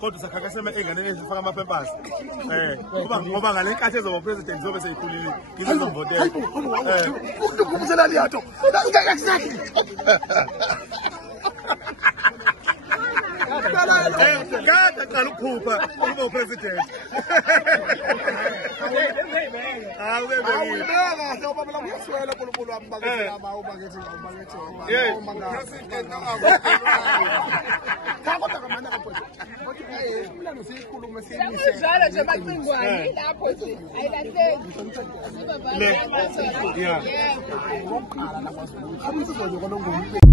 kodwa sakhankasema engane ezifaka ama-papers ngoba ngale nkathi ezoba president zobe seyikhulile ngizozovotela ukumzelani yato exactly kade qala ukuphupha ukuba upresident njalo nje bacingwane lapho nje ayilahleki.